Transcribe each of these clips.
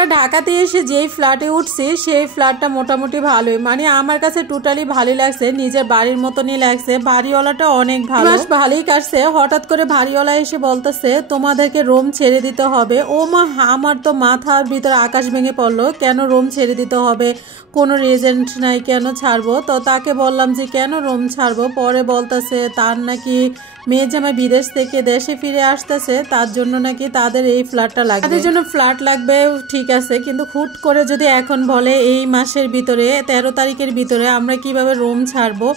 আমরা ঢাকাতে এসে যেই ফ্ল্যাটে উঠছি সেই ফ্ল্যাটটা মোটামুটি ভালোই, মানে আমার কাছে টোটালি ভালোই লাগছে, নিজের বাড়ির মতনই লাগছে। বাড়িওয়ালাটা অনেক ভালো, ভালোই কাটছে। হঠাৎ করে বাড়িওয়ালা এসে বলতেছে তোমাদেরকে রুম ছেড়ে দিতে হবে। ও মা, আমার তো মাথার ভিতরে আকাশ ভেঙে পড়লো, কেন রুম ছেড়ে দিতে হবে, কোনো রিজেন্ট নাই, কেন ছাড়বো? তো তাকে বললাম যে কেন রুম ছাড়বো। পরে বলতেছে তার নাকি মেয়ে জামাই বিদেশ থেকে দেশে ফিরে আসতেছে, তার জন্য নাকি তাদের এই ফ্ল্যাটটা লাগবে, তাদের জন্য ফ্ল্যাট লাগবে। ঠিক আছে, কিন্তু হুট করে যদি এখন বলে এই মাসের ভিতরে 13 তারিখের ভিতরে আমরা কিভাবে রুম ছাড়বো?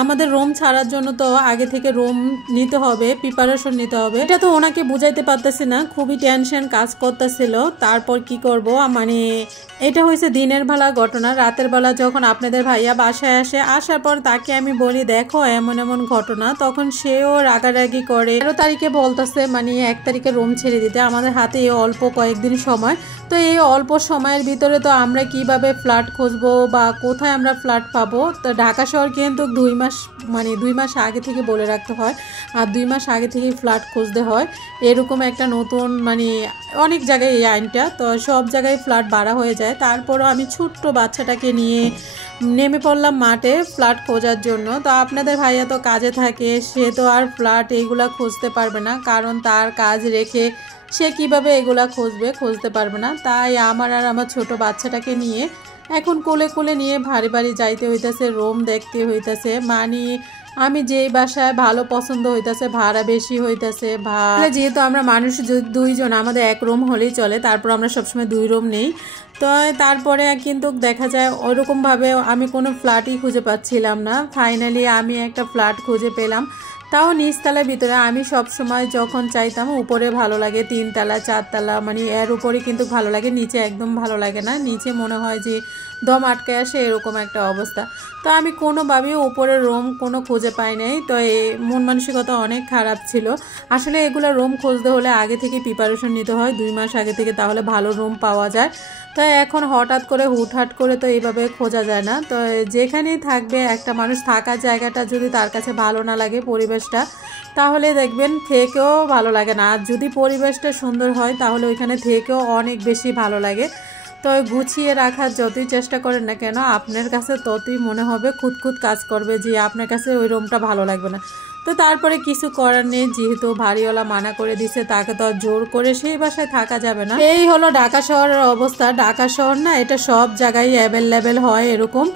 আমাদের রুম ছাড়ার জন্য তো আগে থেকে রুম নিতে হবে, প্রিপারেশন নিতে হবে। এটা তো ওনাকে বুঝাইতে পারতেছি না, খুবই টেনশন কাজ করতেছিল। তারপর কি করব, মানে এটা হয়েছে দিনের বেলা ঘটনা। রাতের বেলা যখন আপনাদের ভাইয়া বাসায় আসে, আসার পর তাকে আমি বলি দেখো এমন এমন ঘটনা, তখন সেও রাগারাগি করে। 13 তারিখে বলতেছে মানে 1 তারিখে রুম ছেড়ে দিতে। আমাদের হাতে এই অল্প কয়েকদিন সময়, তো এই অল্প সময়ের ভিতরে তো আমরা কিভাবে ফ্ল্যাট খুঁজবো বা কোথায় আমরা ফ্ল্যাট পাবো? তো ঢাকা শহর কিন্তু 2 মাস মানে 2 মাস আগে থেকে বলে রাখতে হয়, আর 2 মাস আগে থেকে ফ্ল্যাট খুঁজতে হয়। এরকম একটা নতুন মানে অনেক জায়গায় এই আইনটা, তো সব জায়গায় ফ্ল্যাট ভাড়া হয়ে যায়। তারপরও আমি ছোট্ট বাচ্চাটাকে নিয়ে নেমে পড়লাম মাঠে ফ্ল্যাট খোঁজার জন্য। তো আপনাদের ভাইয়া তো কাজে থাকে, সে তো আর ফ্ল্যাট এইগুলা খুঁজতে পারবে না, কারণ তার কাজ রেখে সে কিভাবে এগুলা খুঁজতে পারবে না। তাই আমার আর আমার ছোট বাচ্চাটাকে নিয়ে এখন কোলে কোলে নিয়ে ভারী ভারী যাইতে হইতেছে, রুম দেখতে হইতেছে। মানে আমি যেই বাসায় ভালো পছন্দ হইতেছে ভাড়া বেশি হইতেছে, যেহেতু আমরা মানুষ 2 জন, আমাদের 1 রুম হলেই চলে, তারপর আমরা সবসময় 2 রুম নেই। তো তারপরে কিন্তু দেখা যায় ওরকমভাবে আমি কোনো ফ্ল্যাটই খুঁজে পাচ্ছিলাম না। ফাইনালি আমি একটা ফ্ল্যাট খুঁজে পেলাম, তাও নিচতলার ভিতরে। আমি সব সময় যখন চাইতাম উপরে ভালো লাগে, 3 তলা 4 তলা, মানে এর উপরে কিন্তু ভালো লাগে, নিচে একদম ভালো লাগে না। নিচে মনে হয় যে দম আটকে আসে, এরকম একটা অবস্থা। তো আমি কোনোভাবেই উপরের রুম কোনো খুঁজে পাই নাই। তো এই মন মানসিকতা অনেক খারাপ ছিল। আসলে এগুলো রুম খুঁজতে হলে আগে থেকে প্রিপারেশন নিতে হয় 2 মাস আগে থেকে, তাহলে ভালো রুম পাওয়া যায়। তো এখন হঠাৎ করে হুটহাট করে তো এইভাবে খোঁজা যায় না। তো যেখানেই থাকবে একটা মানুষ, থাকার জায়গাটা যদি তার কাছে ভালো না লাগে, পরিবেশটা, তাহলে দেখবেন থেকেও ভালো লাগে না। আর যদি পরিবেশটা সুন্দর হয় তাহলে ওইখানে থেকেও অনেক বেশি ভালো লাগে। তো গুছিয়ে রাখার যতই চেষ্টা করেন না কেন, আপনার কাছে ততই মনে হবে খুঁতখুত কাজ করবে যে আপনার কাছে ওই রুমটা ভালো লাগবে না। তো তারপরে কিছু করার নেই, যেহেতু বাড়িওয়ালা মানা করে দিছে, তাকে তো জোর করে সেই বাসায় থাকা যাবে না। এই হলো ঢাকা শহরের অবস্থা। ঢাকা শহর না, এটা সব জায়গায় অ্যাভেলেবেল হয় এরকম।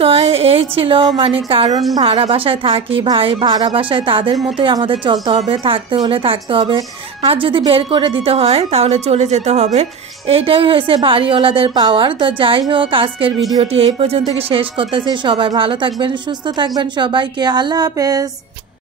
তো এই ছিল মানে কারণ, ভাড়া বাসায় থাকি ভাই, ভাড়া বাসায় তাদের মতোই আমাদের চলতে হবে, থাকতে হলে থাকতে হবে। আর যদি বের করে দিতে হয় তাহলে চলে যেতে হবে। এইটাই হয়েছে বাড়িওয়ালাদের পাওয়ার। তো যাই হোক, আজকের ভিডিওটি এই পর্যন্ত শেষ করতেছি। সবাই ভালো থাকবেন, সুস্থ থাকবেন, সবাইকে আল্লাহ হাফেজ।